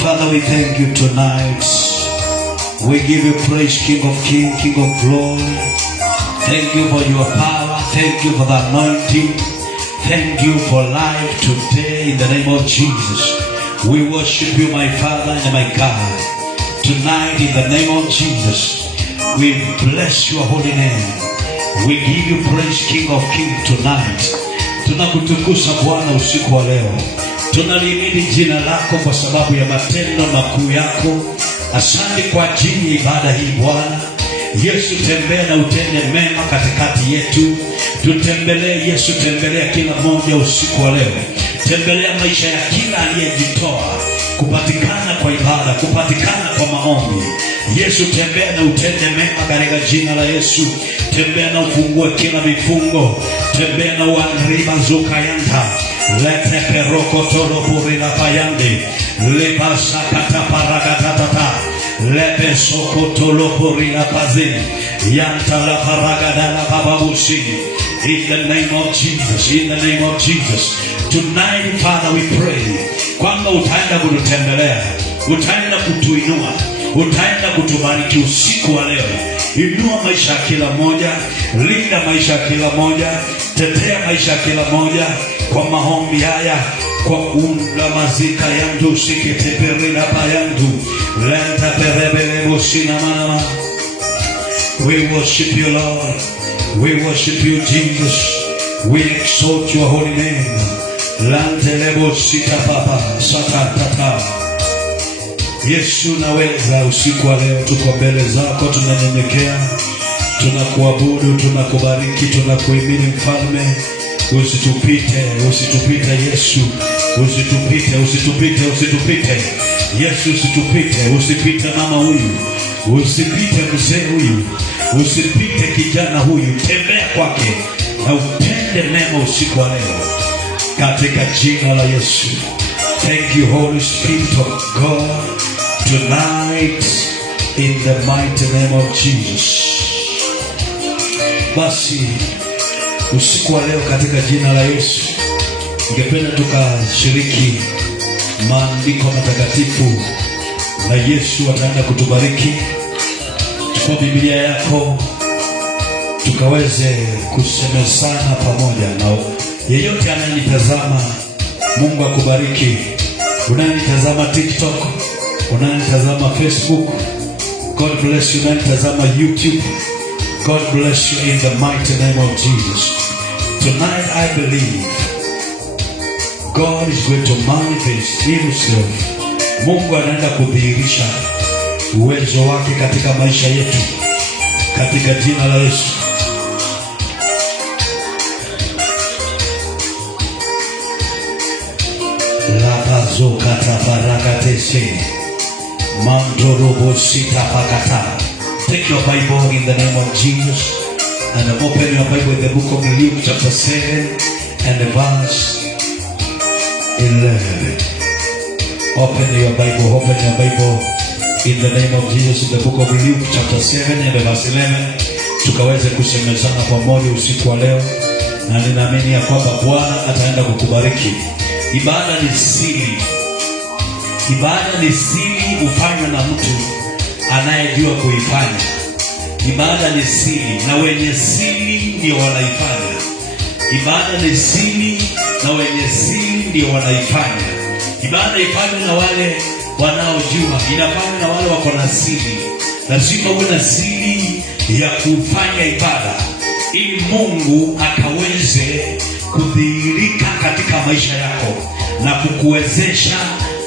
Father, we thank you tonight. We give you praise, King of Kings, King of Glory. Thank you for your power. Thank you for the anointing. Thank you for life today in the name of Jesus. We worship you, my Father and my God. Tonight in the name of Jesus, we bless your holy name. We give you praise, King of Kings, tonight. Tunakutukuza Bwana usiku wa leo. Tunalihimidi jina lako kwa sababu ya matendo makuu yako. Asante kwa ajili ya ibada hii Bwana. Yesu, tembea na utende mema katikati yetu. Tutembelee Yesu, tembelea kila mmoja usiku wa leo. Tembelea maisha ya kila aliyejitoa kupatikana kwa ibada, kupatikana kwa maombi. Yesu, tembea na utende mema katika jina la Yesu. Tembea na ufungue kila vifungo. Tembea na uanriba zukayanta. Lete peroko toro puri la payande. Lebasa kataparagatata. Lebe soko tolo puri la pazini. Yanta la paragada la bababusi. In the name of Jesus, in the name of Jesus. Tonight, Father, we pray kwamba utaenda kututembelea, utaenda kutuinua, utaenda kutubariki usiku wa leo. Inua maisha ya kila moja, linda maisha ya kila moja, tetea maisha ya kila moja kwa maombi haya, kwa unda mazika yandu sikiteperina payandu lenta perebele bosina manama. We worship you, Lord. We worship you, Jesus. We exalt your holy name. Lantelebo sita papa satatata. Yesu, naweza usiku wa leo, tuko mbele zako, tunanyenyekea, tunakuabudu, tunakubariki, tunakuhimidi Mfalme. Usitupite, usitupite Yesu. Usitupite, usitupite, usitupite Yesu, usitupite. Usipite mama huyu, usipite mzee huyu, usipite kijana huyu. Tembea kwake na utende mema usiku wa leo katika jina la Yesu. Thank you, Holy Spirit of God, tonight in the mighty name of Jesus. Basi usiku wa leo katika jina la Yesu, ningependa tukashiriki maandiko matakatifu na Yesu ataenda kutubariki. Chukua Biblia yako tukaweze kusemezana pamoja. Na yeyote ananitazama, Mungu akubariki. Unanitazama TikTok, unanitazama Facebook, God bless you. Unanitazama YouTube, God bless you in the mighty name of Jesus. Tonight I believe God is going to manifest himself. Mungu anaenda kudhihirisha uwezo wake katika maisha yetu katika jina la Yesu. Labazo katabarakatese mandorobo sita pakata. Take your Bible in the name of Jesus and open your Bible in the book of Luke chapter 7 and verse 11. Open your Bible in the name of Jesus in the book of Luke chapter 7 and verse 11. Tukaweze kusemezana pamoja usiku wa leo, na ninaamini ya kwamba Bwana ataenda kukubariki. Ibada ni siri. Ibada ni siri hufanywa na mtu anayejua kuifanya. Ibada ni siri na wenye siri ndio wanaifanya. Ibada ni siri na wenye siri ndio wanaifanya. Ibada ifanywe na wale wanaojua, inafanywa na wale wako na siri. Lazima uwe na siri ya kufanya ibada ili Mungu akaweze kudhihirika katika maisha yako na kukuwezesha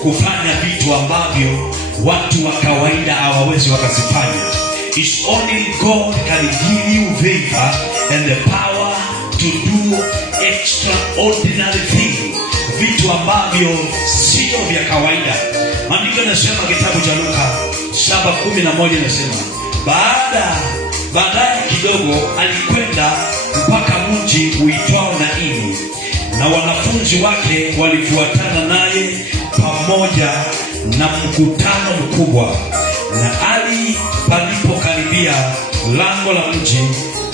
kufanya vitu ambavyo watu wa kawaida hawawezi wakazifanya. It's only God can give you favor and the power to do extraordinary things, vitu ambavyo sio vya kawaida. Maandiko yanasema kitabu cha Luka 7:11 nasema, baadaye kidogo alikwenda mpaka mji uitwao Naini, na wanafunzi wake walifuatana naye pamoja na mkutano mkubwa. Na palipokaribia lango la mji,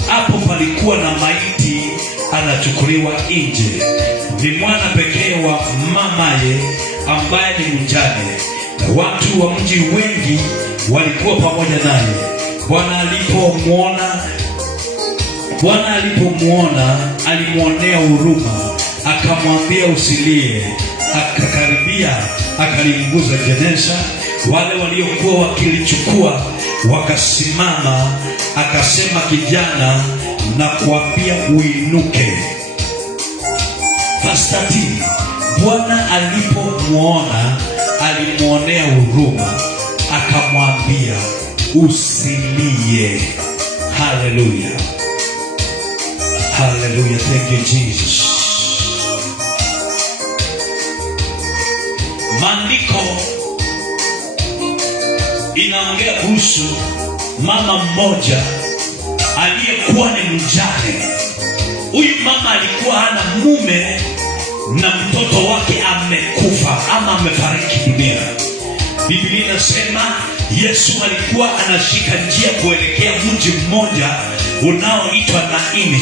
hapo palikuwa na maiti anachukuliwa nje. Ni mwana pekee wa mamaye ambaye ni mjane, na watu wa mji wengi walikuwa pamoja naye. Bwana alipomwona alimwonea huruma, akamwambia usilie. Akakaribia, akalimguza jeneza. Wale waliokuwa wakilichukua wakasimama, akasema, kijana, na kuambia uinuke. Verse 13, Bwana alipomwona alimwonea huruma, akamwambia usilie. Hallelujah. Hallelujah. Thank you, Jesus. Maandiko inaongea kuhusu mama mmoja aliyekuwa ni mjane. Huyu mama alikuwa hana mume na mtoto wake amekufa ama amefariki dunia. Biblia inasema Yesu alikuwa anashika njia kuelekea mji mmoja unaoitwa Naini,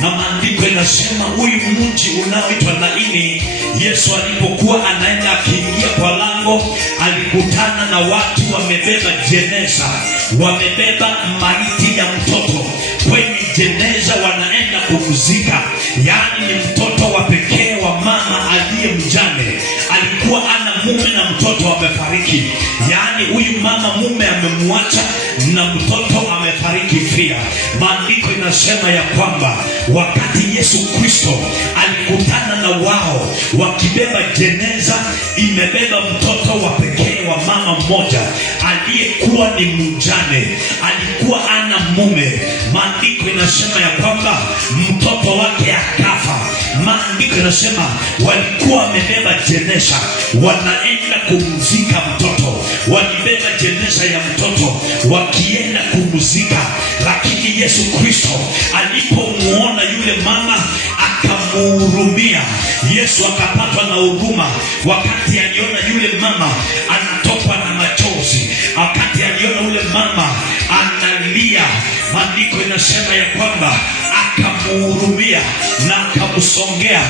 na maandiko inasema huyu mji unaoitwa Naini, Yesu alipokuwa anaenda akiingia kwa lango, alikutana na watu wamebeba jeneza, wamebeba maiti ya mtoto kwenye jeneza, wanaenda kumzika. Yaani ni mtoto wa pekee wa mama aliye mjane, alikuwa ana mume na mtoto amefariki. Yaani huyu mama mume amemwacha na mtoto amefariki pia. Maandiko inasema ya kwamba wakati Yesu Kristo alikutana na wao wakibeba jeneza imebeba mtoto wa pekee wa mama mmoja aliyekuwa ni mjane, alikuwa ana mume. Maandiko inasema ya kwamba mtoto wake akafa. Maandiko inasema walikuwa wamebeba jeneza, wanaenda kumzika mtoto, walibeba jeneza ya mtoto wakienda kumzika. Lakini Yesu Kristo alipomuona yule mama akamuhurumia. Yesu akapatwa na huruma wakati aliona yule mama anatokwa na machozi, wakati aliona yule mama analia. Maandiko inasema ya kwamba akamuhurumia na akamsongea,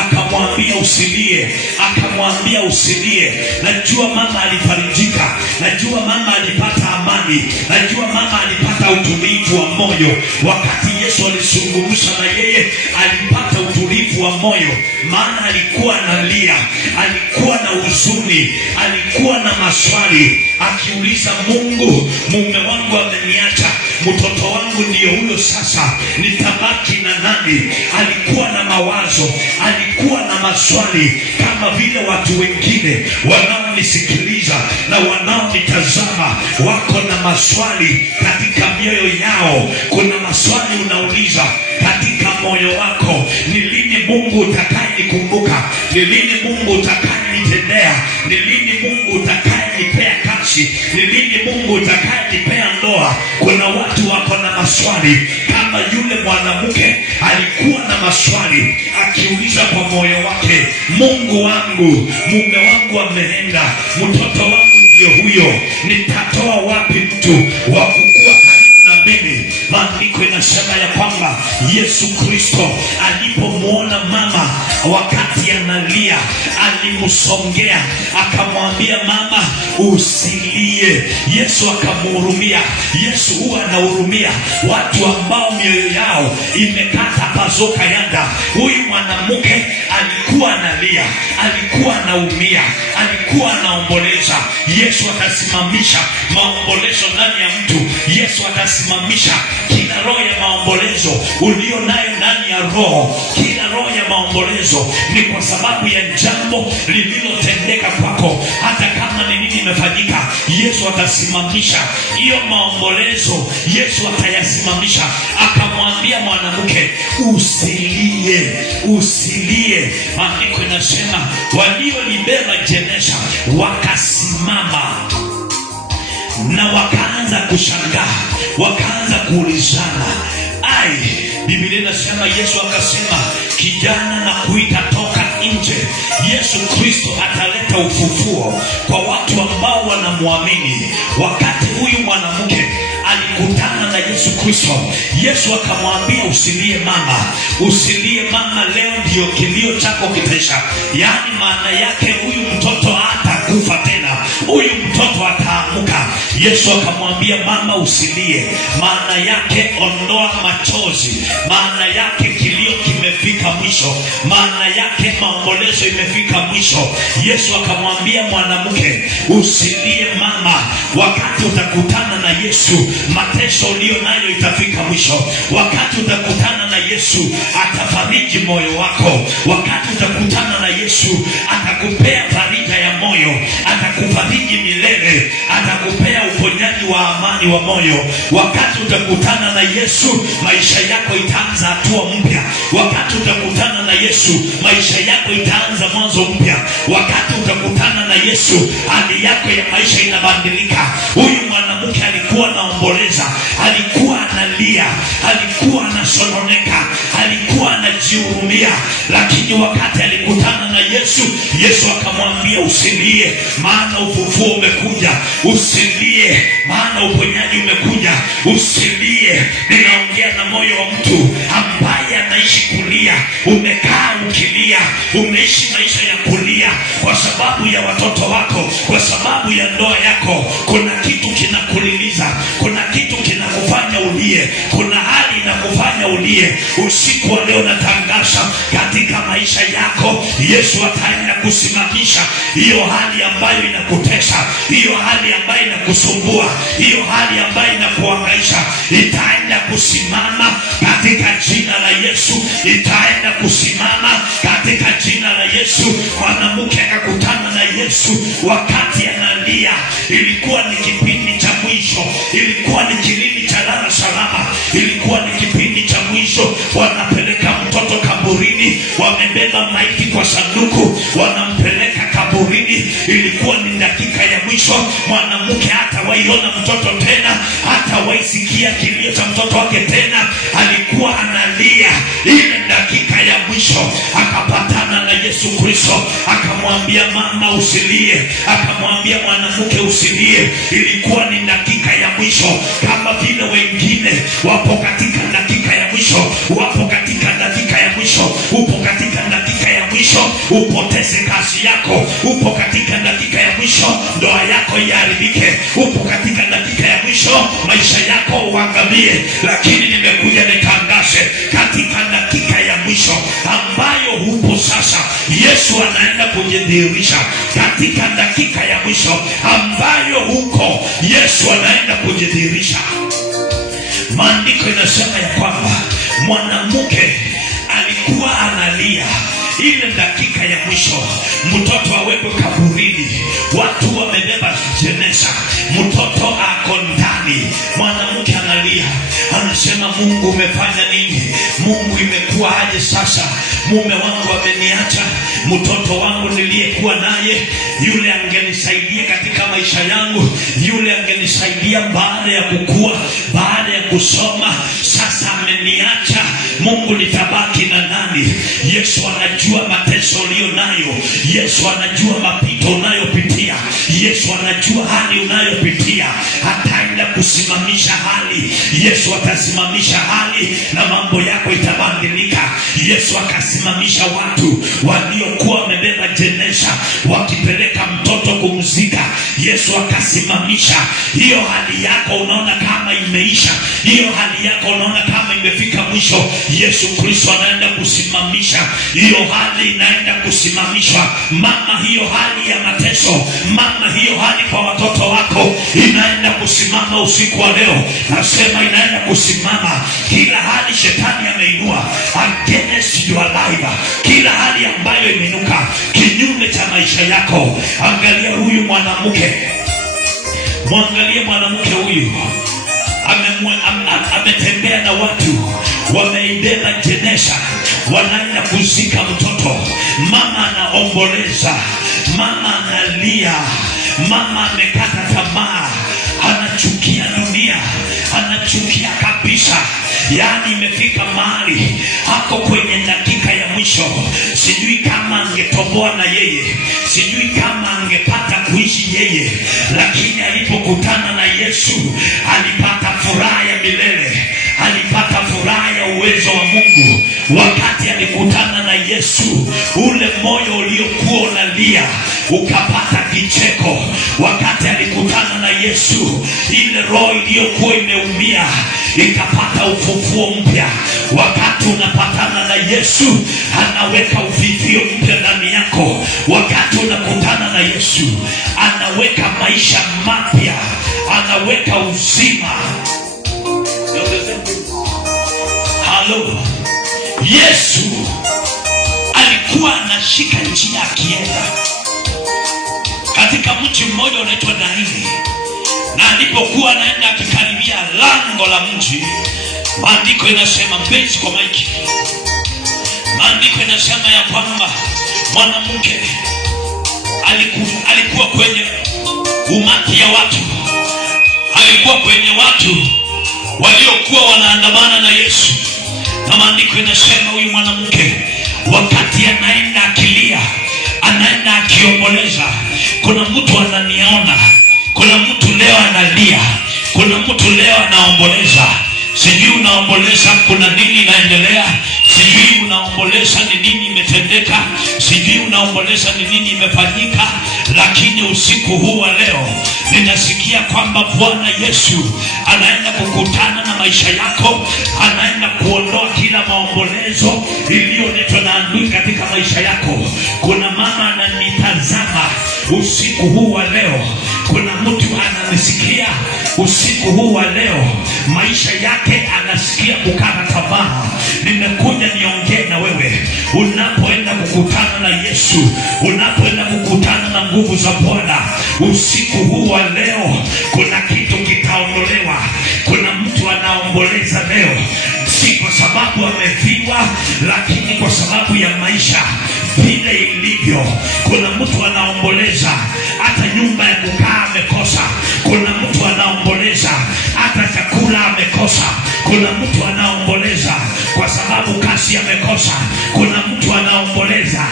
akamwambia usilie, akamwambia usilie. Najua mama alifarijika, najua mama alipata amani, najua mama alipata utulivu wa moyo. Wakati Yesu alizungumza na yeye alipata utulivu wa moyo, maana alikuwa analia, alikuwa na huzuni, alikuwa na maswali akiuliza, Mungu, mume wangu ameniacha, mtoto wangu ndiyo huyo sasa, nitabaki na nani? Alikuwa na mawazo, alikuwa na maswali kama vile watu wengine wanaonisikiliza na wanaonitazama wako na maswali katika mioyo yao. Kuna maswali unauliza katika moyo wako, ni lini Mungu utakayenikumbuka? Ni lini Mungu utakayenitendea? Ni lini Mungu utakayenipea kazi? Ni lini Mungu utakayenipea ndoa? Kuna watu wako na maswali kama yule mwanamke alikuwa na maswali akiuliza kwa moyo wake, Mungu wangu, mume wangu ameenda, mtoto wangu ndio huyo, nitatoa wapi mtu wa kukua karibu na mimi? Maandiko inasema ya kwamba Yesu Kristo alipomwona mama wakati analia, alimsongea akamwambia, mama usilie. Yesu akamhurumia. Yesu huwa anahurumia watu ambao mioyo yao imekata pazoka yanda. Huyu mwanamke alikuwa analia, alikuwa anaumia, alikuwa anaomboleza. Yesu akasimamisha maombolezo ndani ya mtu. Yesu akasimamisha kila roho ya maombolezo ulio nayo ndani ya roho. Kila roho ya maombolezo ni kwa sababu ya jambo lililotendeka kwako. Hata kama ni nini imefanyika, Yesu atasimamisha hiyo maombolezo. Yesu atayasimamisha, akamwambia mwanamke, usilie, usilie. Maandiko inasema waliolibeba jeneza wakasimama na wakaanza kushangaa, wakaanza kuulizana. Biblia inasema Yesu akasema, kijana, na kuita toka nje. Yesu Kristo ataleta ufufuo kwa watu ambao wanamwamini. Wakati huyu mwanamke alikutana na Yesu Kristo, Yesu akamwambia usilie mama, usilie mama, leo ndio kilio chako kitaisha. Yaani maana yake huyu mtoto hatakufa tena, huyu mtoto ataamuka. Yesu akamwambia mama usilie, maana yake ondoa machozi, maana yake kilio kimefika mwisho, maana yake maombolezo imefika mwisho. Yesu akamwambia mwanamke usilie mama, wakati utakutana na Yesu mateso ulio nayo itafika mwisho. Wakati utakutana na Yesu atafariji moyo wako. Wakati utakutana na Yesu atakupea farija ya moyo, atakufariji milele, atakupea uponyaji wa amani wa moyo. Wakati utakutana na Yesu maisha yako itaanza hatua mpya. Wakati utakutana na Yesu maisha yako itaanza mwanzo mpya. Wakati utakutana na Yesu hali yako ya maisha inabadilika. Huyu mwanamke alikuwa anaomboleza, alikuwa analia, alikuwa anasononeka, alikuwa anajihurumia, lakini wakati alikutana na Yesu, Yesu akamwambia usilie, maana ufufuo umekuja. Usilie, maana uponyaji umekuja. Usilie. Ninaongea na moyo wa mtu ambaye anaishi kulia. Umekaa ukilia, umeishi maisha ya kulia kwa sababu ya watoto wako, kwa sababu ya ndoa yako. Kuna kitu kinakuliliza, kuna kitu kinakufanya ulie, kuna hali inakufanya ulie. Usiku wa leo natangaza katika maisha yako, Yesu ataenda kusimamisha hiyo hali ambayo inakutesa, hiyo hali ambayo inakusumbua, hiyo hali ambayo inakuhangaisha. Itaenda kusimama katika jina la Yesu, itaenda kusimama katika jina la Yesu. Mwanamke akakutana na Yesu wakati analia. Ilikuwa ni kipindi cha mwisho, ilikuwa ni kilindi cha lala salama, ilikuwa ni kipindi cha mwisho. Wanapeleka mtoto kaburini, wamebeba maiti kwa sanduku, wanampeleka kaburini. Ilikuwa ni dakika ya mwisho. Mwanamke hata waiona mtoto tena, hata waisikia kilio cha mtoto wake tena. Alikuwa analia. Ile dakika ya mwisho akapatana na Yesu Kristo, akamwambia mama usilie, akamwambia mwanamke usilie. Ilikuwa ni dakika ya mwisho. Kama vile wengine wapo katika dakika ya mwisho, wapo katika dakika ya mwisho, upo katika dakika ya mwisho upoteze kazi yako, upo katika dakika ya mwisho ndoa yako iharibike, upo katika dakika ya mwisho maisha yako uangamie. Lakini nimekuja nitangaze katika dakika ya mwisho ambayo hupo sasa, Yesu anaenda kujidhihirisha. Katika dakika ya mwisho ambayo huko, Yesu anaenda kujidhihirisha. Maandiko inasema ya kwamba mwanamke alikuwa analia. Ile dakika ya mwisho, mtoto awekwe kaburini, watu wamebeba jeneza, mtoto ako ndani, mwanamke analia, anasema Mungu umefanya nini? Mungu imekuwa aje sasa? Mume wangu ameniacha, mtoto wangu niliyekuwa naye, yule angenisaidia katika maisha yangu, yule angenisaidia baada ya kukua, baada ya kusoma, sasa ameniacha. Mungu nitabaki na nani? Yesu anajua mateso uliyo nayo. Yesu anajua mapito unayopitia. Yesu anajua hali unayopitia. Ataenda kusimamisha hali. Yesu atasimamisha hali na mambo yako itabadilika. Yesu akasimamisha watu waliokuwa wamebeba jeneza wakipeleka mtoto kumzika. Yesu akasimamisha hiyo hali yako. Unaona kama imeisha, hiyo hali yako unaona kama imefika mwisho, Yesu Kristo anaenda kusimamisha hiyo hali, inaenda kusimamishwa. Mama, hiyo hali ya mateso, mama, hiyo hali kwa watoto wako inaenda kusimama usiku wa leo. Nasema inaenda kusimama. Kila hali shetani ameinua against your life, kila hali ambayo imeinuka kinyume cha maisha yako, angalia huyu mwanamke, mwangalie mwanamke huyu ametembea na watu wameibeba jeneza, wanaenda kuzika mtoto. Mama anaomboleza, mama analia, mama amekata tamaa, anachukia dunia, anachukia kabisa. Yani imefika mahali hako kwenye dakika ya mwisho. Sijui kama angetoboa na yeye, sijui kama angepata kuishi yeye, lakini alipokutana na Yesu alipata furaha ya milele, alipata furaha ya uwezo wa Mungu. Wakati alikutana na Yesu, ule moyo uliokuwa unalia ukapata kicheko. Wakati alikutana na Yesu, ile roho iliyokuwa imeumia ikapata ufufuo mpya. Wakati unapatana na Yesu, anaweka uvivio mpya ndani yako. Wakati unakutana na Yesu, anaweka maisha mapya, anaweka uzima. Halo. Yesu alikuwa anashika njia akienda katika mji mmoja unaitwa Naini, na alipokuwa anaenda akikaribia lango la mji, maandiko inasema, mpenzi kwa maiki, maandiko inasema ya kwamba mwanamke alikuwa kwenye umati ya watu, alikuwa kwenye watu waliokuwa wanaandamana na Yesu. Na maandiko inasema huyu mwanamke wakati anaenda akilia, anaenda akiomboleza, kuna mtu ananiona, kuna mtu leo analia, kuna mtu leo anaomboleza. Sijui unaomboleza kuna nini inaendelea, sijui unaomboleza ni nini imetendeka, sijui unaomboleza ni nini imefanyika, lakini usiku huu wa leo ninasikia kwamba Bwana Yesu anaenda kukutana na maisha yako, anaenda kuondoa kila maombolezo iliyoletwa na adui katika maisha yako. Kuna mama ananitazama usiku huu wa leo, kuna mtu ananisikia usiku huu wa leo, maisha yake anasikia kukata tamaa. Nimekuja niongee na wewe, unapoenda kukutana na Yesu, unapoenda kukutana na nguvu za Bwana usiku huu wa leo, kuna kitu kitaondolewa. Kuna mtu anaomboleza leo, si kwa sababu amefiwa, lakini kwa sababu ya maisha vile ilivyo. Kuna mtu anaomboleza hata nyumba ya kukaa amekosa. Kuna mtu anaomboleza hata chakula amekosa. Kuna mtu anaomboleza kwa sababu kazi amekosa. Kuna mtu anaomboleza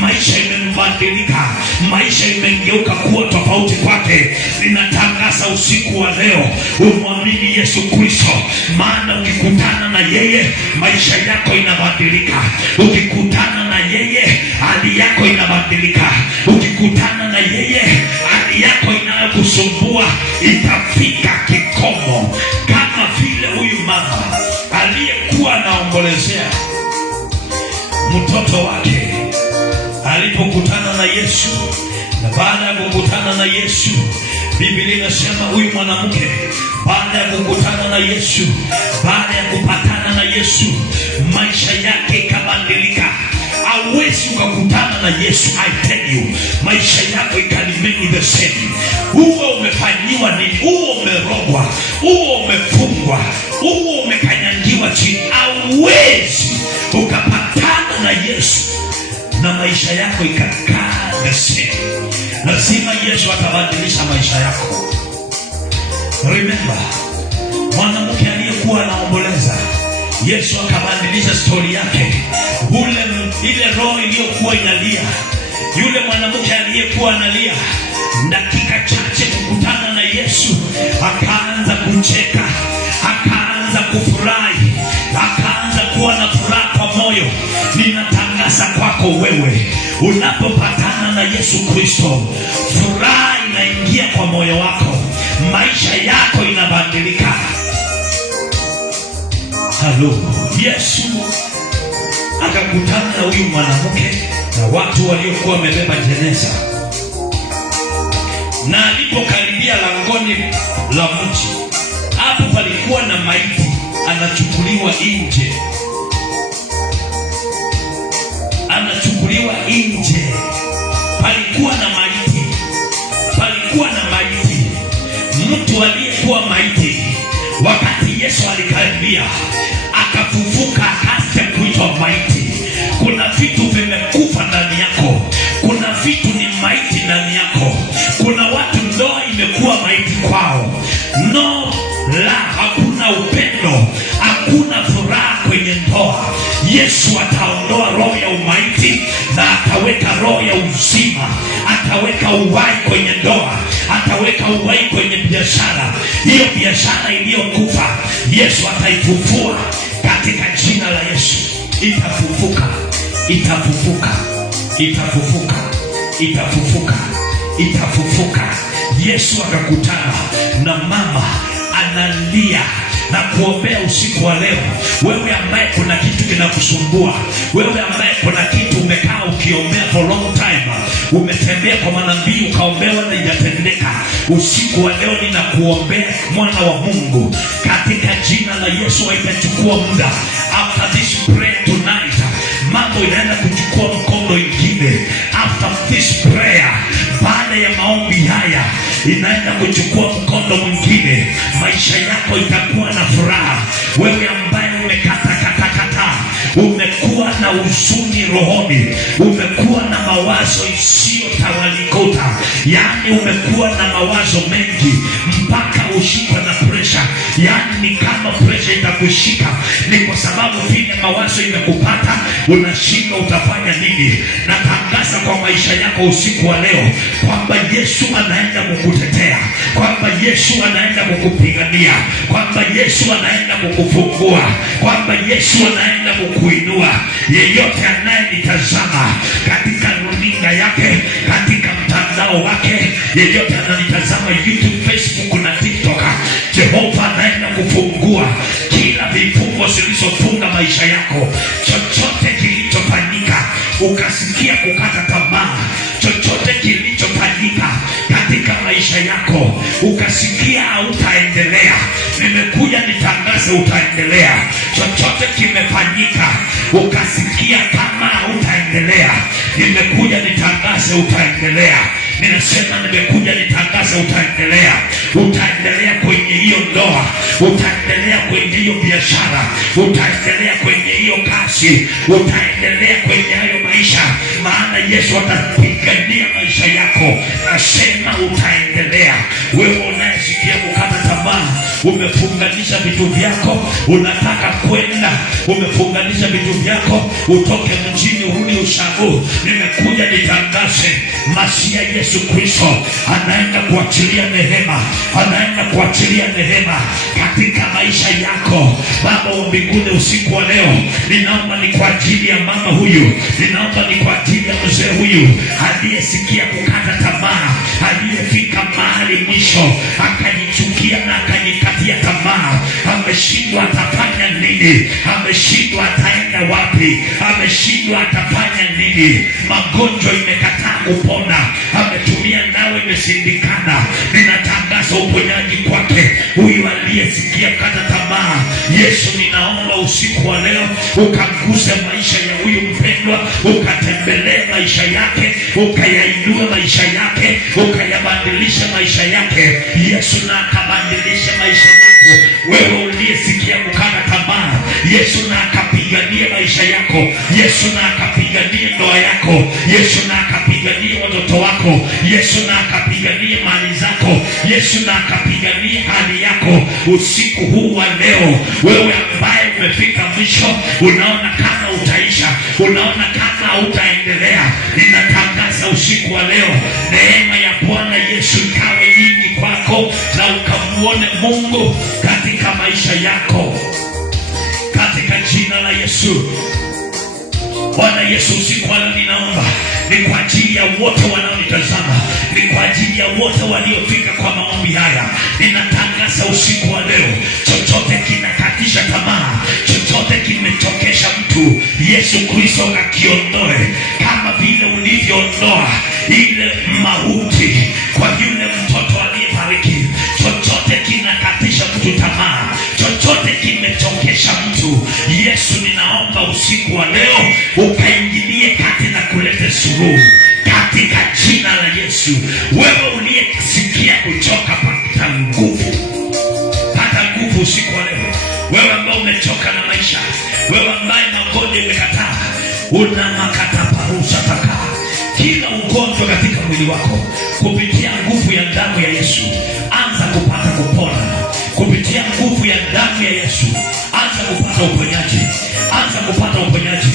maisha imembadilika, maisha imengeuka kuwa tofauti kwake. Ninatangaza usiku wa leo umwamini Yesu Kristo, maana ukikutana na yeye maisha yako inabadilika. Ukikutana na yeye hali yako inabadilika. Ukikutana na yeye hali yako inayokusumbua itafika kikomo, kama vile huyu mama aliyekuwa anaombolezea mtoto wake alipokutana na Yesu. Na baada ya kukutana na Yesu, Biblia inasema huyu mwanamke baada ya kukutana na Yesu, baada ya kupatana na Yesu, maisha yake ikabadilika. Hauwezi ukakutana na Yesu, I tell you, maisha yako ikaremain the same. Huo umefanyiwa nini? Huo umerogwa, huo umefungwa, huo umekanyangiwa chini. Hauwezi ukapatana na Yesu na maisha yako ikakaa the same. Lazima Yesu atabadilisha maisha yako. Remember, mwanamke aliyekuwa anaomboleza, Yesu akabadilisha story yake. Ile roho iliyokuwa inalia, yule mwanamke aliyekuwa analia, dakika chache kukutana na Yesu akaanza kucheka, akaanza kufurahi, akaanza kuwa na furaha kwa moyo. Ninatangaza kwako wewe, unapopatana na Yesu Kristo, furaha inaingia kwa moyo wako, maisha yako inabadilika. Halo. Yesu akakutana na huyu mwanamke na watu waliokuwa wamebeba jeneza, na alipokaribia langoni la mji, hapo palikuwa na maiti anachukuliwa nje, anachukuliwa nje. Palikuwa na maiti, palikuwa na maiti, mtu aliyekuwa maiti. Wakati Yesu alikaribia, akafufuka, akaanza kuitwa maiti. Kuna vitu vimekufa ndani yako, kuna vitu ni maiti ndani yako. Kuna watu ndoa imekuwa maiti kwao, no la, hakuna roho ya uzima, ataweka uhai kwenye ndoa, ataweka uhai kwenye biashara. Hiyo biashara iliyokufa Yesu ataifufua katika jina la Yesu. Itafufuka, itafufuka, itafufuka, itafufuka, itafufuka. Yesu akakutana na mama analia na kuombea usiku wa leo. Wewe ambaye kuna kitu kinakusumbua, wewe ambaye kuna kitu umekaa ukiombea for long time, umetembea kwa manabii ukaombewa na hajatendeka, usiku wa leo ninakuombea mwana wa Mungu katika jina la Yesu. Haitachukua muda. After this prayer tonight, mambo inaenda kuchukua mkondo ingine. After this prayer, baada ya maombi haya, inaenda kuchukua mkondo mwingine. Maisha yako itakuwa na furaha. Wewe ambaye umekata, umekuwa na huzuni rohoni, umekuwa na mawazo isiyotawalika, yaani umekuwa na mawazo mengi mpaka ushikwa na pressure, yaani ni kama pressure itakushika, ni kwa sababu vile mawazo imekupata, unashindwa utafanya nini. Natangaza kwa maisha yako usiku wa leo kwamba Yesu anaenda kukutetea, kwamba Yesu anaenda kukupigania, kwamba Yesu anaenda kukufungua, kwamba Yesu anaenda kukuinua. Yeyote anayenitazama katika runinga yake, katika mtandao wake, yeyote ananitazama YouTube, Facebook na TikTok, Jehova anaenda kufungua kila vifungo zilizofunga maisha yako. Chochote kilichofanyika ukasikia kukata tamaa, chochote kilichofanyika katika maisha yako ukasikia hautaendelea, nimekuja nitangaze utaendelea. Chochote kimefanyika ukasikia kama hautaendelea, nimekuja nitangaze utaendelea. Ninasema nimekuja nitangaze utaendelea. Utaendelea kwenye hiyo ndoa, utaendelea kwenye hiyo biashara, utaendelea kwenye hiyo kazi, utaendelea kwenye hayo maisha, maana Yesu atapigania maisha yako. Nasema utaendelea. Wewe unayesikia kukata tamaa, umefunganisha vitu vyako, unataka kwenda, umefunganisha vitu vyako, utoke mjini urudi ushago, nimekuja nitangaze Masia Yesu Kristo anaenda kuachilia neema, anaenda kuachilia neema katika maisha yako. Baba wa mbinguni, usiku wa leo ninaomba ni kwa ajili ya mama huyu, ninaomba ni kwa ajili ya mzee huyu aliyesikia kukata tamaa, aliyefika mahali mwisho akajichukia na akajikatia tamaa, ameshindwa atafanya nini, ameshindwa ataenda wapi, ameshindwa atafanya nini, magonjwa imekataa kupona, ametumia dawa imeshindikana. Ninatangaza uponyaji kwake huyu aliyesikia kukata tamaa. Yesu, ninaomba usiku wa leo ukaguse maisha ya huyu mpendwa, ukatembelee maisha yake, ukayainua maisha yake, ukayabadilisha maisha yake. Yesu, na akabadilisha maisha yako. Wewe uliyesikia kukata tamaa, Yesu na akapiganie maisha yako. Yesu na akapiganie ndoa yako. Yesu na akapiganie watoto wako. Yesu na akapiganie mali zako. Yesu na akapiganie hali yako usiku huu wa leo. Wewe ambaye umefika mwisho, unaona kama utaisha, unaona kama hautaendelea, ninatangaza usiku wa leo neema ya Bwana Yesu ikawe nyingi kwako na ukamuone Mungu katika maisha yako, katika jina la Yesu. Bwana Yesu, usiku wa leo ninaomba ni kwa ajili ya wote wanaonitazama, ni kwa ajili ya wote waliofika kwa maombi haya. Ninatangaza usiku wa leo, chochote kinakatisha tamaa, chochote kimechokesha mtu, Yesu Kristo akiondoe, kama vile ulivyoondoa ile mauti kwa yule mtoto aliyefariki. Chochote kinakatisha mtu tamaa, chochote kimechokesha mtu, Yesu, ninaomba usiku wa leo ukaingilie kati na kulete suluhu katika jina la Yesu. Wewe uliyesikia kuchoka, pata nguvu, pata nguvu usiku wa leo. Wewe ambaye umechoka na maisha, wewe ambaye magonjwa imekataa, una makataparusa taka kila ugonjwa katika mwili wako, kupitia nguvu ya damu ya Yesu anza kupata kupona. Kupitia nguvu ya damu ya Yesu anza kupata uponyaji, anza kupata uponyaji,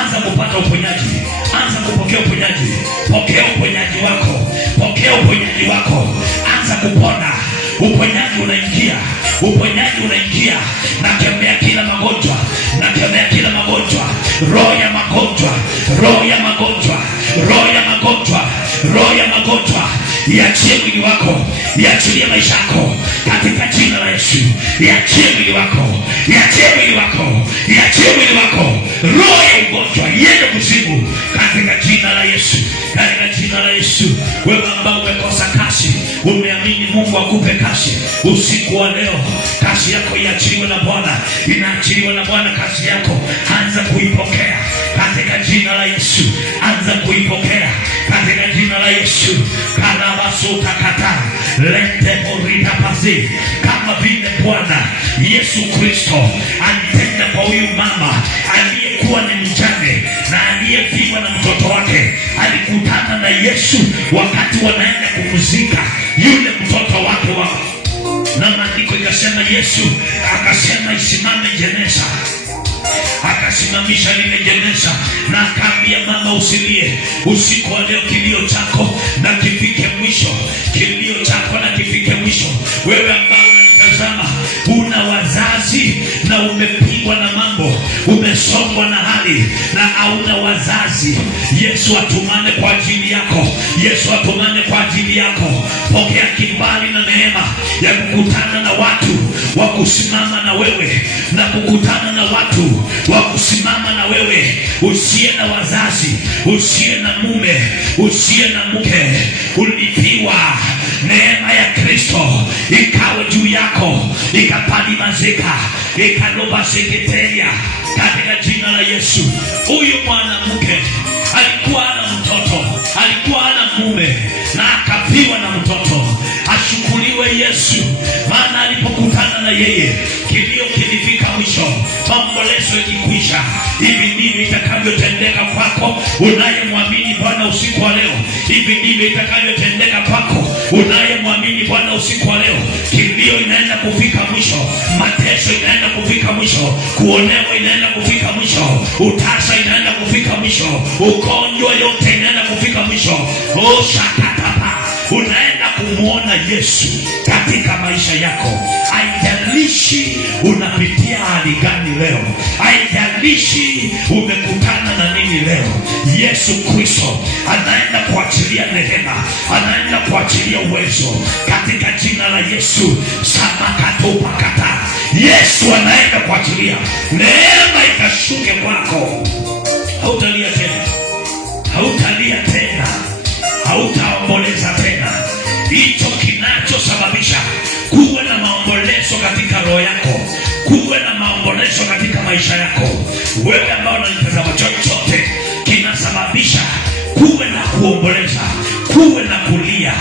anza kupata uponyaji, anza kupokea uponyaji. Pokea uponyaji wako, pokea uponyaji wako, anza kupona. Uponyaji unaingia, uponyaji unaingia. Nakemea kila magonjwa, nakemea kila magonjwa, roho ya magonjwa, roho ya magonjwa, roho ya magonjwa, roho ya magonjwa, iachie mwili wako, iachilie maisha yako katika jina la Yesu. Iachie mwili wako, iachie mwili wako, iachie mwili wako. Roho ya ugonjwa iende kuzimu katika jina la Yesu, katika jina la Yesu. Wewe ambao umekosa kazi, umeamini Mungu akupe kazi, usiku wa leo kazi yako iachiliwe na Bwana, inaachiliwa na Bwana kazi yako. Anza kuipokea katika jina la Yesu, anza kuipokea katika jina la Yesu. Kalabasuta kata lente porita pasi, kama vile Bwana Yesu Kristo alitenda kwa huyu mama aliyekuwa ni mjane na aliyepigwa na mtoto wake. Alikutana na Yesu wakati wanaenda kumzika yule mtoto wake na maandiko ikasema Yesu akasema isimame jeneza. Akasimamisha lile jeneza na akaambia mama, usilie. Usiku wa leo kilio chako na kifike mwisho, kilio chako na kifike mwisho. Wewe ambao unatazama una wazazi na umepigwa na mambo, umesongwa na hali na hauna wazazi, Yesu atumane kwa ajili yako, Yesu atumane kwa ajili yako. Pokea kibali na neema ya kukutana na watu wa kusimama na wewe, na kukutana na watu wa kusimama na wewe. Usiye na wazazi, usiye na mume, usiye na mke, ulipiwa neema ya Kristo ikawe juu yako, ikapadi mazika, ikaloba seketeria katika jina la Yesu. Huyu mwanamke alikuwa na mtoto, alikuwa na mume na akapiwa na mtoto. Ashukuriwe Yesu, maana alipokutana na yeye kilio kilifika mwisho, maombolezo yalikwisha. Hivi ndivyo itakavyotendeka kwako unayemwamini Bwana usiku wa leo. Hivi ndivyo itakavyotendeka kwako unayemwamini Bwana usiku wa leo. Kilio inaenda kufika mwisho, mateso inaenda kufika mwisho, kuonewa inaenda kufika mwisho, utasa inaenda kufika mwisho, ugonjwa yote inaenda kufika mwisho. Shakatapa, unaenda kumwona Yesu katika maisha yako. Haijalishi unapitia hali gani leo, haijalishi umekutana na nini leo, Yesu Kristo anaenda kuachilia neema, anaenda kuachilia uwezo katika jina la Yesu. Samakatopakata, Yesu anaenda kuachilia neema ikashuke kwako. Hautalia tena, hautalia tena, hautaomboleza tena. Hicho kinachosababisha kuwe na maombolezo katika roho yako, kuwe na maombolezo katika maisha yako, wewe ambao unanitazama, chochote kinasababisha kuwe na kuomboleza, kuwe na kulia,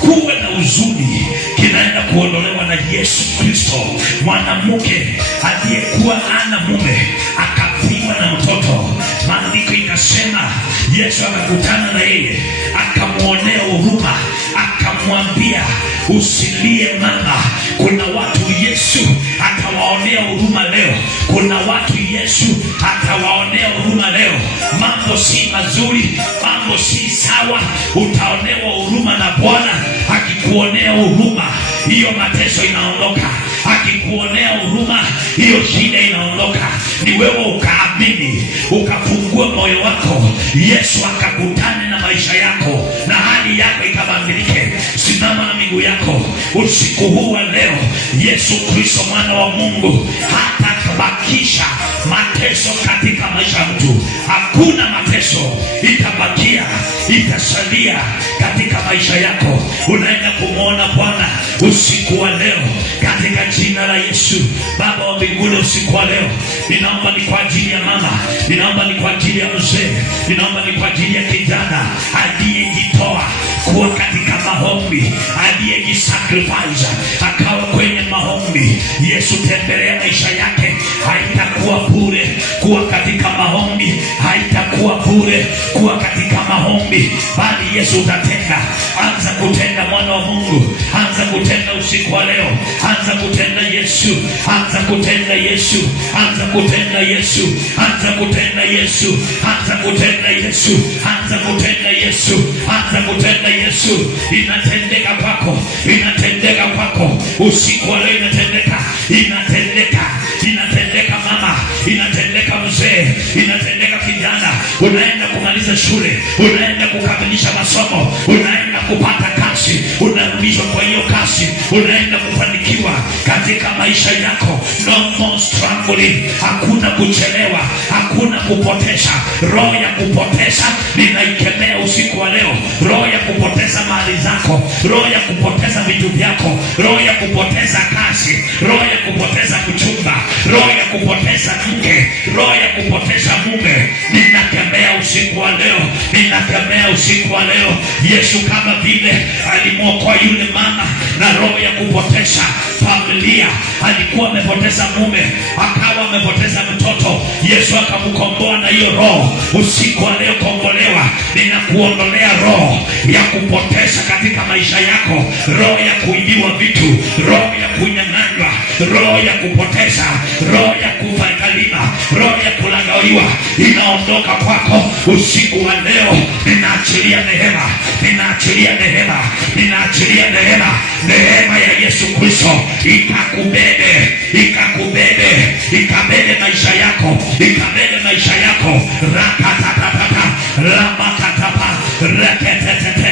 kuwe na huzuni, kinaenda kuondolewa na Yesu Kristo. Mwanamke aliyekuwa ana mume akafiwa na mtoto, maandiko ikasema Yesu akakutana na yeye, akamwonea huruma, akamwambia usilie mama. Kuna watu Yesu atawaonea huruma leo, kuna watu Yesu atawaonea huruma leo. Mambo si mazuri, mambo si sawa, utaonewa huruma na Bwana. Akikuonea huruma, hiyo mateso inaondoka. Akikuonea huruma, hiyo shida inaondoka. Ni wewe ukaamini, ukafungua moyo wako, Yesu akakutane na maisha yako na hali yako ikabadilike. Simama na miguu yako usiku huu wa leo. Yesu Kristo mwana wa Mungu hata kubakisha mateso katika maisha ya mtu. Hakuna mateso itabakia, itasalia katika maisha yako. Unaenda kumwona Bwana usiku wa leo katika jina la Yesu. Baba wa mbinguni, usiku wa leo ninaomba ni kwa ajili ya mama, ninaomba ni kwa ajili ya mzee, ninaomba ni kwa ajili ya kijana aliyejitoa kuwa katika maombi, aliyejisacrifice akawa kwenye maombi. Yesu, tembelea maisha yake, haitakuwa bure. Kuwa katika maombi haitakuwa bure. Kuwa katika maombi, bali Yesu utatenda. Anza kutenda, mwana wa Mungu. Anza kutenda usiku wa leo. Anza kutenda Yesu. Anza kutenda Yesu. Anza kutenda Yesu. Anza kutenda Yesu. Anza kutenda Yesu. Anza kutenda Yesu. Anza kutenda Yesu. Inatendeka kwako. Inatendeka kwako. Usiku wa leo inatendeka. Inatendeka. Inatendeka mama. Inatendeka mzee. Inatendeka kijana. Unaenda kumaliza shule. Unaenda kukamilisha masomo. Unaenda kupata kazi. Unarudishwa kwa hiyo kazi. Unaenda kufanikiwa katika maisha yako. No more struggling. Hakuna kuchelewa. Hakuna kupotesha. Roho ya kupotesha ninaikemea usiku wa leo. Roho ya kupoteza mali zako. Roho ya kupoteza vitu vyako. Roho ya kupoteza kazi. Roho ya kupoteza kuchumba. Roho ya kupoteza mke. Roho ya kupoteza mume. Ninakemea usiku wa leo. Ninakemea usiku wa leo. Yesu kama vile alimwokoa yule mama na roho ya kupoteza familia. Alikuwa amepoteza mume, akawa amepoteza mtoto. Yesu akamkomboa na hiyo roho. Usiku wa leo kombolewa. Ninakuondolea roho ya kupoteza katika maisha yako. Roho ya kuibiwa vitu. Roho ya kunyang'anywa. Roho ya kupoteza. Roho ya kufakalima. Roho ya kulagaiwa. Inaondoka kwako usiku wa leo. Ninaachilia neema. Ninaachilia neema. Ninaachilia neema. Neema ya Yesu Kristo ikakubebe. Ikakubebe. Ikabebe maisha yako. Ikabebe maisha yako. Rakatatata. Ramakatapa. Reketetete.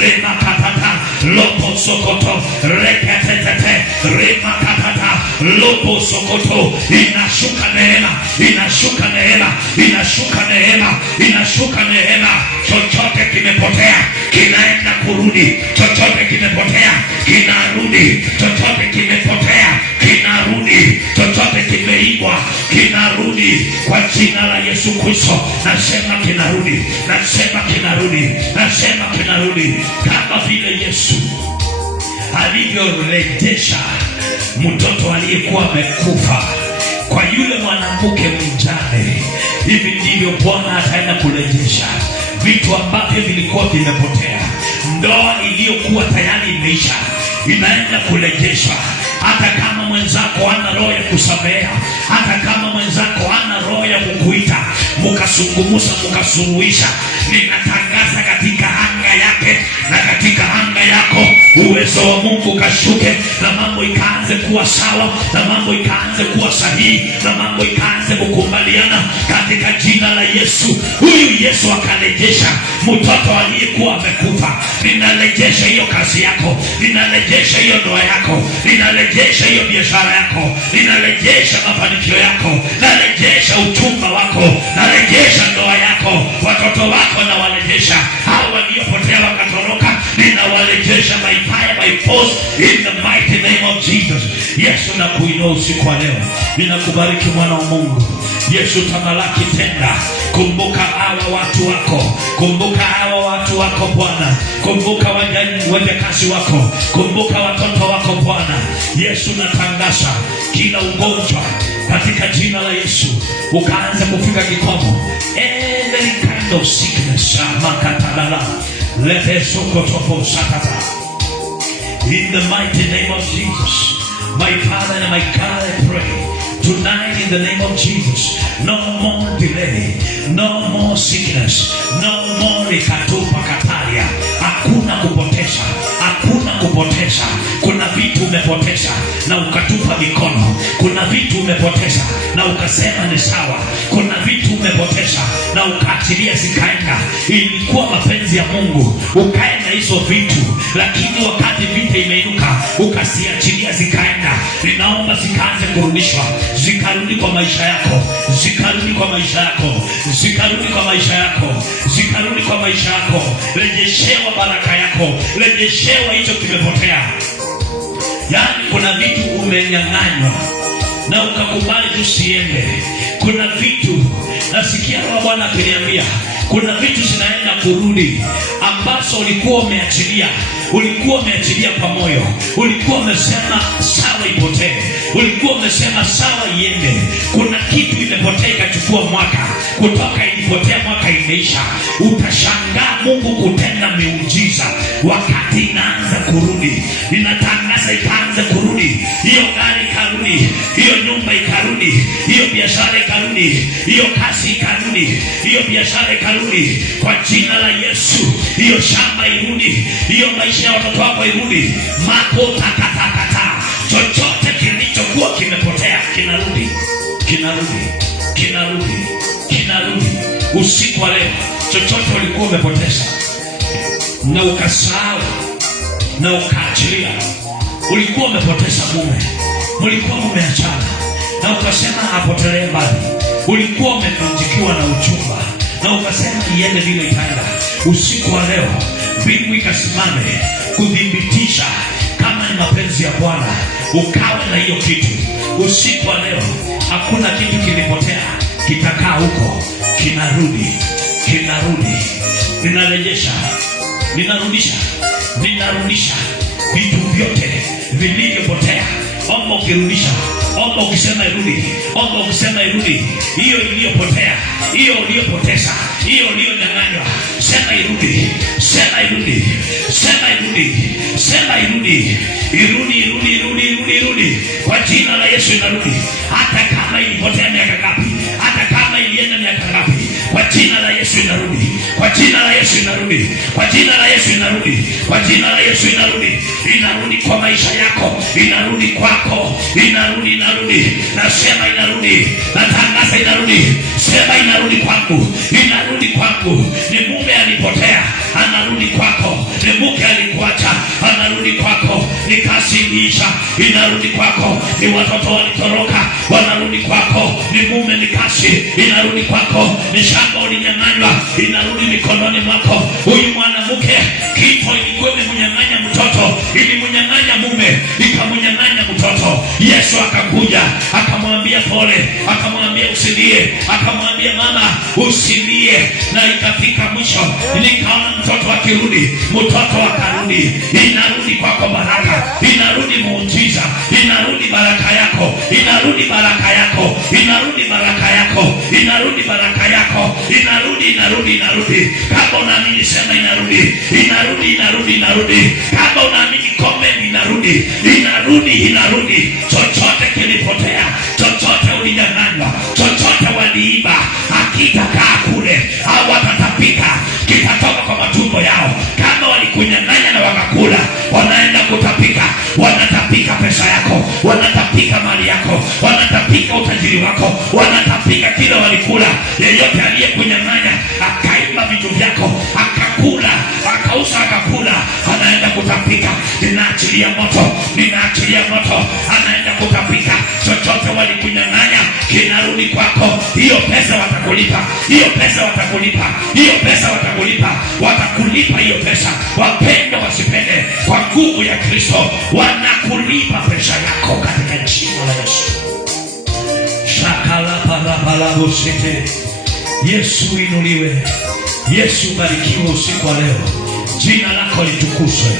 Remakatata. Lopo sokoto. Reketetete. Remakatata. Lopo sokoto. Inashuka neema. Inashuka neema. Inashuka neema. Inashuka neema. Chochote kimepotea kinaenda kurudi. Chochote kimepotea kinarudi. Chochote kimepotea kinarudi. Chochote kimeibwa kinarudi kwa jina la Yesu Kristo. Nasema kinarudi. Nasema kinarudi. Nasema kinarudi. Kama vile Yesu alivyorejesha mtoto aliyekuwa amekufa kwa yule mwanamke mjane, hivi ndivyo Bwana ataenda kurejesha vitu ambavyo vilikuwa vimepotea. Ndoa iliyokuwa tayari imeisha inaenda kurejeshwa. Hata kama mwenzako hana roho ya kusamehe, hata kama mwenzako hana roho ya kukuita mukasungumusa mukasuluhisha, ninatangaza katika anga yake na katika anga yako uwezo wa Mungu kashuke, na mambo ikaanze kuwa sawa, na mambo ikaanze kuwa sahihi, na mambo ikaanze kukubaliana katika jina la Yesu. Huyu Yesu akarejesha mtoto aliyekuwa amekufa. Ninarejesha hiyo kazi yako. Ninarejesha hiyo ndoa yako. Ninarejesha hiyo biashara yako. Ninarejesha mafanikio yako. Narejesha uchumba wako. Narejesha ndoa yako. Watoto wako nawarejesha. Hao waliopotea wakatoroka, ninawarejesha by fire, by force, in the mighty name of Jesus. Yesu nakuinua usiku wa leo. Ninakubariki mwana wa Mungu. Yesu tamalaki tenda. Kumbuka hawa watu wako. Kumbuka hawa watu wako Bwana. Kumbuka wajakazi wako. Kumbuka watoto wako Bwana. Yesu natangaza kila ugonjwa katika jina la Yesu ukaanza kufika kikomo. Every kind of sickness makatalala lefesokotopo satata. In the mighty name of Jesus, my Father and my God, I pray tonight in the name of Jesus, no more delay, no more sickness, no more ikatupa kataria. Hakuna kupotesha, hakuna kupotesha. Kuna vitu umepotesha na ukatupa mikono. Kuna vitu umepotesha na ukasema ni sawa. Kuna vitu umepotesha na ukaachilia zikaenda. Ilikuwa mapenzi ya Mungu ukae na hizo vitu, lakini wakati vita imeinuka ukasiachilia zikaenda. Ninaomba zikaanze kurudishwa. Zikarudi kwa maisha yako. Zikarudi kwa maisha yako. Zikarudi kwa maisha yako. Zikarudi kwa maisha yako. Rejeshewa baraka yako. Rejeshewa hicho kimepotea. Yaani kuna vitu umenyang'anywa na ukakubali tusiende. Kuna vitu nasikia Roho Bwana akiniambia kuna vitu zinaenda kurudi ambazo ulikuwa umeachilia. ulikuwa umeachilia kwa moyo, ulikuwa umesema sawa ipotee, ulikuwa umesema sawa iende. Kuna kitu imepotea ikachukua mwaka, kutoka ilipotea mwaka imeisha. Utashangaa Mungu kutenda miujiza wakati inaanza kurudi. Ninatangaza ikaanza kurudi, hiyo gari ikarudi, hiyo nyumba ikarudi, hiyo biashara ikarudi, hiyo kazi ikarudi, hiyo biashara ikarudi kwa jina la Yesu. Hiyo shamba irudi, hiyo maisha ya watoto wako irudi. Makotakata, chochote kilichokuwa kimepotea kinarudi, kinarudi, kinarudi, kinarudi. Usiku wa leo, chochote ulikuwa umepoteza na ukasahau na ukaachilia. Ulikuwa umepoteza mume, mlikuwa mmeachana na ukasema apotelee mbali. Ulikuwa umevunjikiwa na uchumba na ukasema iende vile itaenda. Usiku wa leo, mbingu ikasimame kudhibitisha kama ni mapenzi ya Bwana, ukawe na hiyo kitu. Usiku wa leo, hakuna kitu kilipotea, kitakaa huko, kinarudi, kinarudi. Ninarejesha, ninarudisha, ninarudisha vitu vyote vilivyopotea. Omba ukirudisha, omba ukisema irudi, omba ukisema irudi. Hiyo iliyopotea, hiyo uliyopoteza, hiyo uliyonyang'anywa, sema irudi, sema irudi, sema irudi, sema irudi. Irudi, irudi, irudi, irudi, irudi. Kwa jina la Yesu inarudi. Hata kama ilipotea miaka ngapi, hata kama ilienda miaka ngapi, kwa jina la Yesu inarudi. Kwa jina la Yesu inarudi. Kwa jina la Yesu inarudi. Kwa jina la Yesu inarudi. Inarudi kwa maisha yako, inarudi kwako, inarudi, inarudi. Nasema inarudi. Natangaza inarudi. Sema inarudi kwangu, inarudi kwangu. Ni mume alipotea, anarudi kwako. Ni mke alikuacha, anarudi kwako. Ni kazi iliisha, inarudi kwako. Ni watoto walitoroka, wanarudi kwako. Ni mume, ni kazi, inarudi kwako. Ni shamba ulinyang'anywa, inarudi mikononi mwako. Huyu mwanamke, kifo ilikuwa imemnyang'anya mtoto, ilimnyang'anya mume, ikamnyang'anya mtoto. Yesu akakuja, akamwambia pole, akamwambia usilie, akamwambia mama usilie. Na ikafika mwisho, nikaona mtoto akirudi, mtoto akarudi. Inarudi kwako baraka, inarudi muujiza, inarudi baraka yako, inarudi baraka yako, inarudi baraka yako, inarudi baraka yako, inarudi, inarudi, inarudi. Kama unaamini sema inarudi, inarudi, inarudi, inarudi. Kama unaamini comment inarudi, inarudi, inarudi. Chochote kilipotea, chochote ulinyang'anywa, chochote waliiba, hakitakaa kule, hawatatapika, kitatoka kwa matumbo yao. Kama walikunyang'anya na wakakula, wanaenda kutapika. Wanatapika pesa yako, wanatapika mali yako, wanatapika utajiri wako, wanatapika kila walikula. Yeyote aliyekunyang'anya akaiba vitu vyako, akakula, akauza, akakula, anaenda kutapika. Ninaachilia moto, ninaachilia moto, anaenda kutapika. Chochote walikunyang'anya kinarudi kwako. Hiyo pesa watakulipa, hiyo pesa watakulipa, hiyo pesa watakulipa, watakulipa hiyo pesa. Wapende wasipende, kwa nguvu ya Kristo wanakulipa pesa yako katika jina la Yesu. Shakala parapala usite. Yesu inuliwe, Yesu barikiwe usiku wa leo. Jina lako litukuzwe,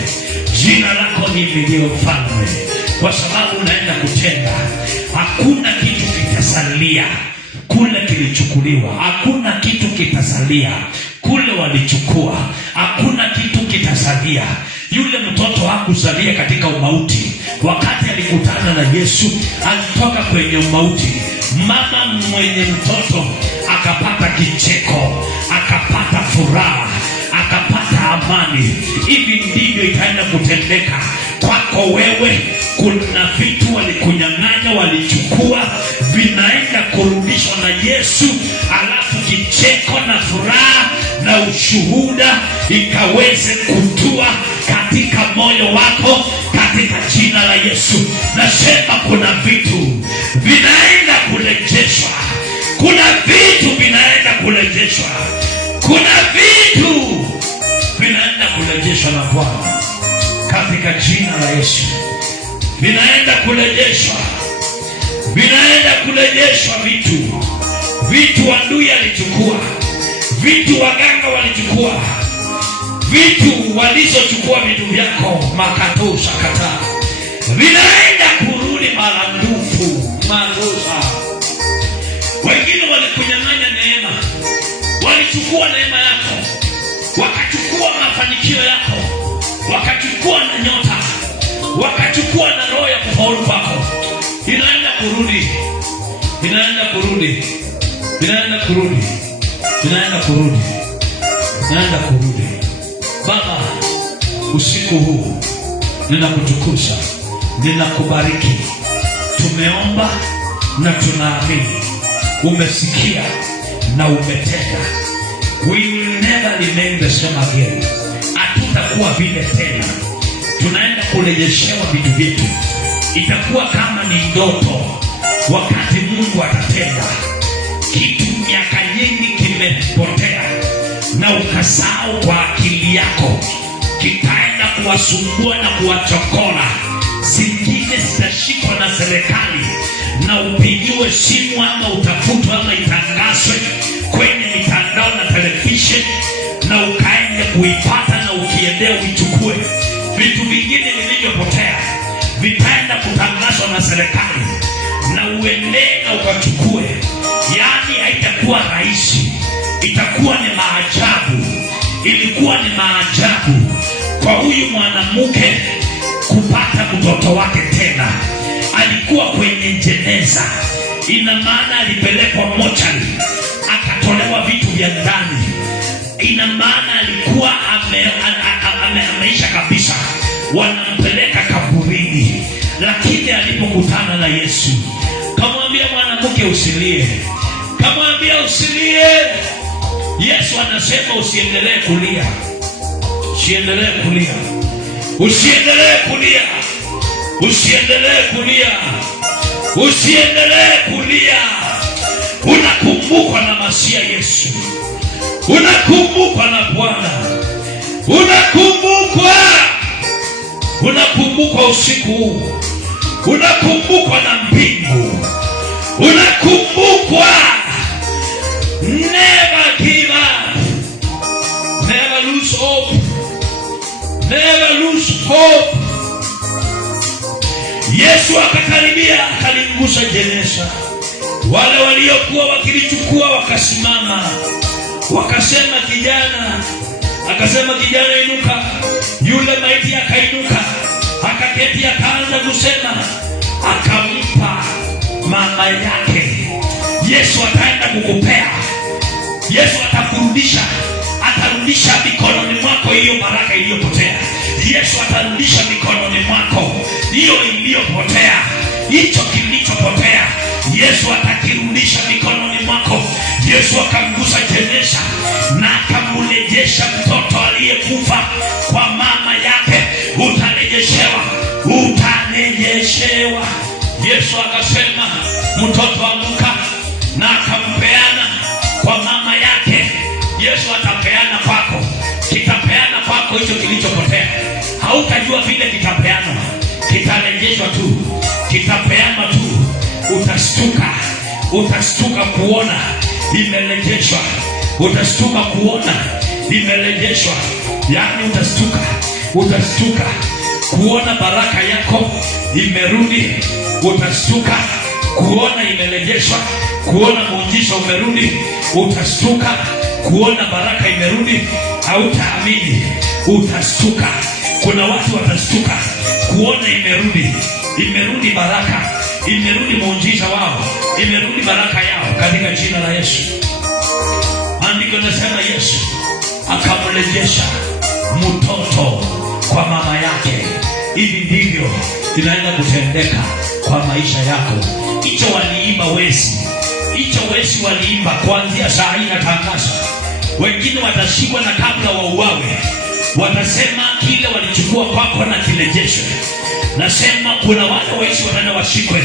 jina lako lihimidiwe Mfalme, kwa sababu unaenda kutenda. Hakuna kitu kitasalia kule kilichukuliwa, hakuna kitu kitasalia kule walichukua, hakuna kitu kitasalia. Yule mtoto hakuzalia katika umauti. Wakati alikutana na Yesu, alitoka kwenye umauti. Mama mwenye mtoto akapata kicheko, akapata furaha, akapata amani. Hivi ndivyo itaenda kutendeka kwako wewe. Kuna vitu walikunyang'anya, walichukua, vinaenda kurudishwa na Yesu. Alafu kicheko na furaha na ushuhuda ikaweze kutua katika moyo wako katika jina la Yesu. Nasema kuna vitu vinaenda kurejeshwa, kuna vitu vinaenda kurejeshwa, kuna vitu vinaenda kurejeshwa na Bwana katika jina la Yesu. Vinaenda kurejeshwa, vinaenda kurejeshwa vitu adui alichukua, vitu waganga walichukua, vitu walizochukua vitu vyako makatosha kataa vinaenda kurudi maradufu marosa. Wengine walikunyang'anya neema, walichukua neema yako, wakachukua mafanikio yako, wakachukua na nyota, wakachukua na roho ya kufaulu kwako. Inaenda kurudi, inaenda kurudi, inaenda kurudi, inaenda kurudi, inaenda kurudi. Baba, usiku huu ninakutukuza, ninakubariki. Tumeomba na tunaamini umesikia na umetenda. We will never remain the same again. Hatutakuwa vile tena. Tunaenda kurejeshewa vitu vyetu. Itakuwa kama ni ndoto wakati Mungu atatenda. Kitu miaka nyingi kimepotea na ukasahau kwa akili yako, kitaenda kuwasumbua na kuwachokora. Zingine zitashikwa na serikali na upigiwe simu ama utafutwe ama itangazwe kwenye mitandao na televisheni na ukaende kuipata na ukiendea uichukue. Vitu vingine vilivyopotea vitaenda kutangazwa na serikali na uendee na ukachukue. Yaani haitakuwa rahisi, itakuwa ni maajabu. Ilikuwa ni maajabu kwa huyu mwanamke kupata mtoto wake tena. Alikuwa kwenye jeneza, ina maana alipelekwa mochari, akatolewa vitu vya ndani. Ina maana alikuwa ameisha kabisa, wanampeleka kaburini. Lakini alipokutana na Yesu, kamwambia mwanamke usilie, kamwambia usilie. Yesu anasema usiendelee kulia, usiendelee kulia, usiendelee kulia, usiendelee kulia, usiendelee kulia. Unakumbukwa na Masia Yesu, unakumbukwa na Bwana, unakumbukwa, unakumbukwa usiku huu, unakumbukwa na mbingu, unakumbukwa. Never give up, never lose hope, never lose hope. Yesu akakaribia, akalingusa jeneza. Wale waliokuwa wakilichukua wakasimama, wakasema kijana, akasema kijana inuka. Yule maiti akainuka, akaketi, akaanza kusema, akampa mama yake. Yesu ataenda kukupea, Yesu atakurudisha, atarudisha mikononi mwako hiyo baraka iliyopotea. Yesu atarudisha mikononi mwako hiyo iliyopotea, hicho kilichopotea. Yesu atakirudisha mikononi mwako. Yesu akamgusa jeneza na akamrejesha mtoto aliyekufa kwa mama yake. Utarejeshewa, utarejeshewa. Yesu akasema, mtoto amka, na akampeana kwa mama yake. Yesu atapeana kwako, kitapeana kwako hicho kilichopotea. Hautajua vile kitapeanwa, kitarejeshwa tu, kitapeanwa tu. Utastuka, utastuka kuona imerejeshwa, utastuka kuona imerejeshwa. Yaani utastuka, utastuka kuona baraka yako imerudi, utastuka kuona imerejeshwa, kuona muujiza umerudi, utastuka kuona baraka imerudi. Hautaamini, utastuka. Kuna watu watastuka kuona imerudi, imerudi baraka, imerudi muujiza wao, imerudi baraka yao katika jina la Yesu. Andiko nasema Yesu akamrejesha mtoto kwa mama yake. Hivi ndivyo inaenda kutendeka kwa maisha yako. Hicho waliimba wezi, hicho wezi waliimba kuanzia saa hii natangaza. Wengine watashikwa na kabla wauawe, watasema kile walichukua kwako na kirejeshwe. Nasema kuna wale wezi wataenda washikwe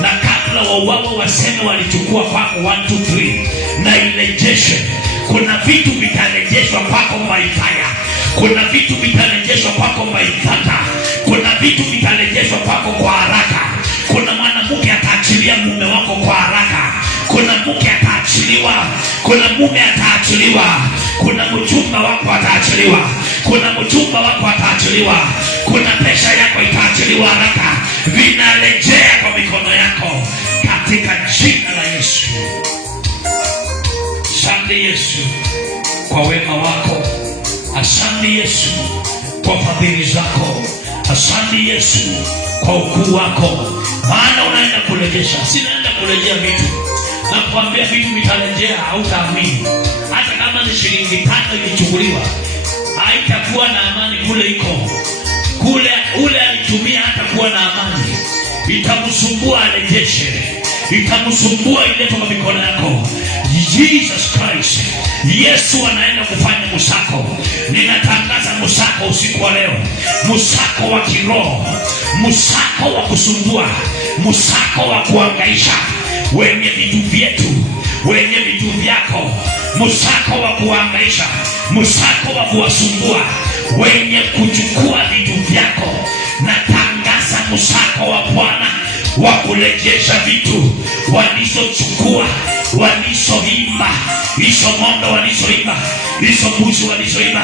na kabla wauawe waseme walichukua kwako 1, 2, 3 na irejeshwe. Kuna vitu vitarejeshwa kwako by fire. Kuna vitu vitarejeshwa kwako by thunder. Kuna vitu vitarejeshwa kwako kwa haraka. Kuna mwanamke ataachilia mume wako kwa haraka. Kuna Kuna mke ataachiliwa, kuna mume ataachiliwa, kuna mchumba wako ataachiliwa, kuna mchumba wako ataachiliwa, kuna pesa yako itaachiliwa haraka. Vinarejea kwa mikono yako katika jina la Yesu. Asante Yesu kwa wema wako. Asante Yesu kwa fadhili zako. Asante Yesu kwa ukuu wako, maana unaenda kurejesha. Sinaenda kurejea vitu, nakwambia vitu vitarejea, hautaamini. Hata kama ni shilingi 5 ilichukuliwa, haitakuwa na amani kule iko. Kule ule alitumia hata kuwa na amani, itamsumbua arejeshe, itamsumbua ilete kwa mikono yako. Jesus Christ, Yesu anaenda kufanya musako. Ninatangaza musako usiku wa leo, musako wa kiroho, musako wa kusumbua, musako wa kuangaisha wenye vitu vyetu, wenye vitu vyako, musako wa kuangaisha, musako wa kuwasumbua wenye kuchukua vitu vyako. Natangaza musako wa Bwana wa kurejesha vitu walizochukua, walizoiba, hizo ng'ombe walizoiba, hizo mbuzi walizoiba,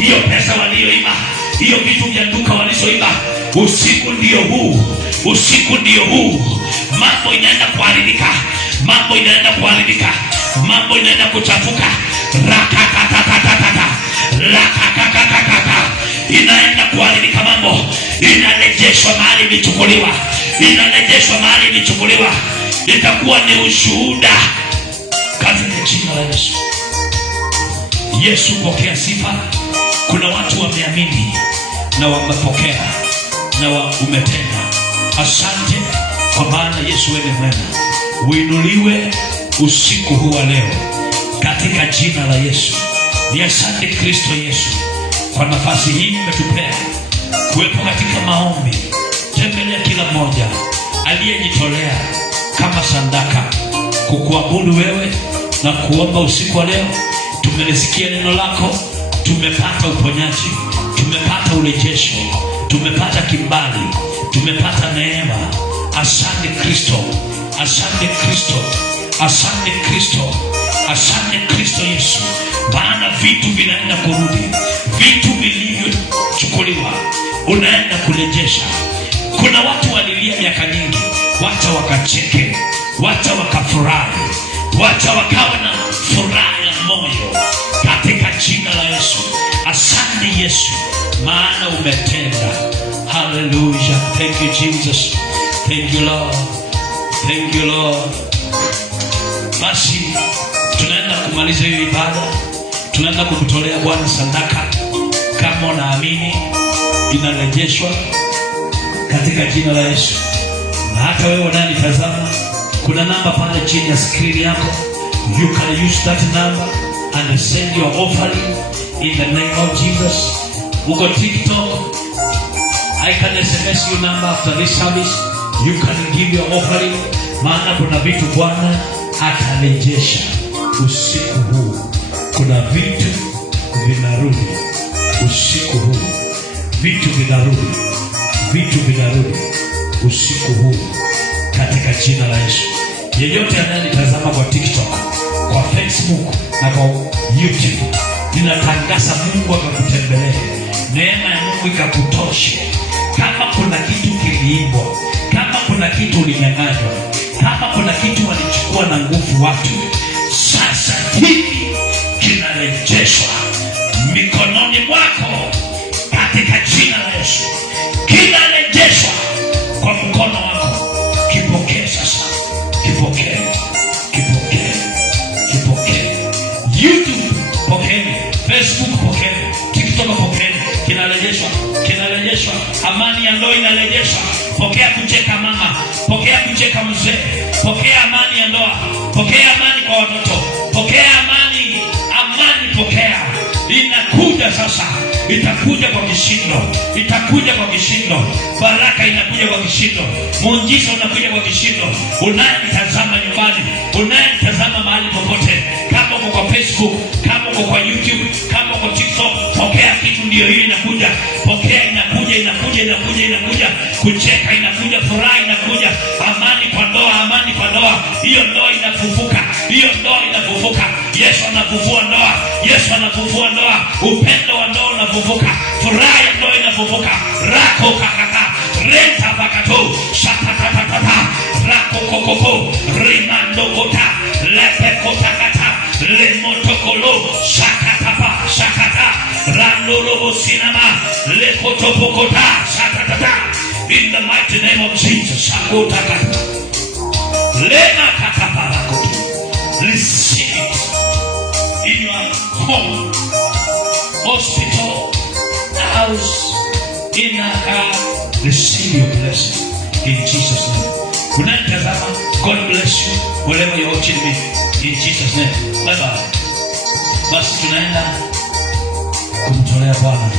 hiyo pesa walioiba, hiyo vitu vya duka walizoiba. Usiku ndio huu, usiku ndio huu. Mambo inaenda kuharibika, mambo inaenda kuharibika, mambo inaenda kuchafuka. Rakakatatatata, rakakatatatata, inaenda kuharibika mambo. Inarejeshwa mahali ilichukuliwa, inarejeshwa mahali ilichukuliwa. Itakuwa ni ushuhuda katika jina la Yesu. Yesu, pokea sifa. Kuna watu wameamini na wamepokea na umetenda. Asante kwa maana Yesu wewe ni mwema. Uinuliwe usiku huu wa leo katika jina la Yesu. Ni asante Kristo Yesu kwa nafasi hii umetupea kuwepo katika maombi. Tembelea kila mmoja aliyejitolea kama sadaka kukuabudu wewe na kuomba usiku wa leo. Tumelisikia neno lako, tumepata uponyaji, tumepata urejesho, tumepata kibali, tumepata neema. Asante Kristo, asante Kristo, asante Kristo, asante Kristo Yesu, maana vitu vinaenda kurudi, vitu vilivyochukuliwa unaenda kurejesha. Kuna watu walilia miaka nyingi, wacha wakacheke, wacha wakafurahi, wacha wakawa na furaha ya moyo katika jina la Yesu. Asante Yesu, maana umetenda. Hallelujah. Thank you Jesus. Thank you Lord. Thank you Lord. Basi tunaenda kumaliza hiyo ibada. Tunaenda kukutolea Bwana sadaka. Kama unaamini inarejeshwa katika jina la Yesu. Na hata wewe unanitazama, kuna namba pale chini ya screen yako. You can use that number and send your offering in the name of Jesus. Uko TikTok, I can SMS you number after this service. You can give your offering. Maana kuna vitu Bwana atarejesha usiku huu. Kuna vitu vinarudi usiku huu. Vitu vinarudi, vitu vinarudi usiku huu katika jina la Yesu. Yeyote anayenitazama kwa TikTok, kwa Facebook na kwa YouTube, ninatangaza Mungu akakutembelee, neema ya Mungu ikakutoshe. Kama kuna kitu kiliibwa, kama kuna kitu ulinyang'anywa, kama kuna kitu walichukua na nguvu watu, sasa hivi kinarejeshwa mikononi mwako katika jina la Yesu. Kinarejeshwa kwa mkono wako. Kipokee sasa, kipokee, kipokee, kipokee. YouTube pokee, Facebook pokee, TikTok pokee. Kinarejeshwa, kinarejeshwa. Amani ya ndoa inarejeshwa. Pokea kucheka mama, pokea kucheka mzee, pokea amani ya ndoa, pokea amani kwa watoto, pokea amani, amani pokea. Inakuja sasa, itakuja kwa kishindo, itakuja kwa kishindo. Baraka inakuja kwa kishindo, muujiza unakuja kwa kishindo. Unanitazama nyumbani, unanitazama mahali popote, kama uko kwa Facebook, kama uko kwa YouTube, kama uko TikTok, pokea kitu ndio hii inakuja. Pokea, inakuja, inakuja, inakuja, inakuja. Kucheka inakuja, furaha inakuja, amani kwa ndoa, amani kwa ndoa. Hiyo ndoa inafufuka. anavuvua ndoa. Yesu anavuvua ndoa. Upendo wa ndoa unavuvuka. Furaha ya ndoa inavuvuka. Rako kakaka. Renta bakato. Shatatatata. Rako kokoko. Rimando kota. Lepe kota kata. Lemotokolo. Shakatapa. Shakata. Randorobo sinama. Lekotopokota. Shatatata. In the mighty name of Jesus. Shakota kata. Lema kataparakoto. Receive it in your home, hospital, house, in a car. Receive your blessing in Jesus' name. Unanitazama, God bless you wherever you're watching me in Jesus' name. Bye bye. Basi tunaenda kumtolea Bwana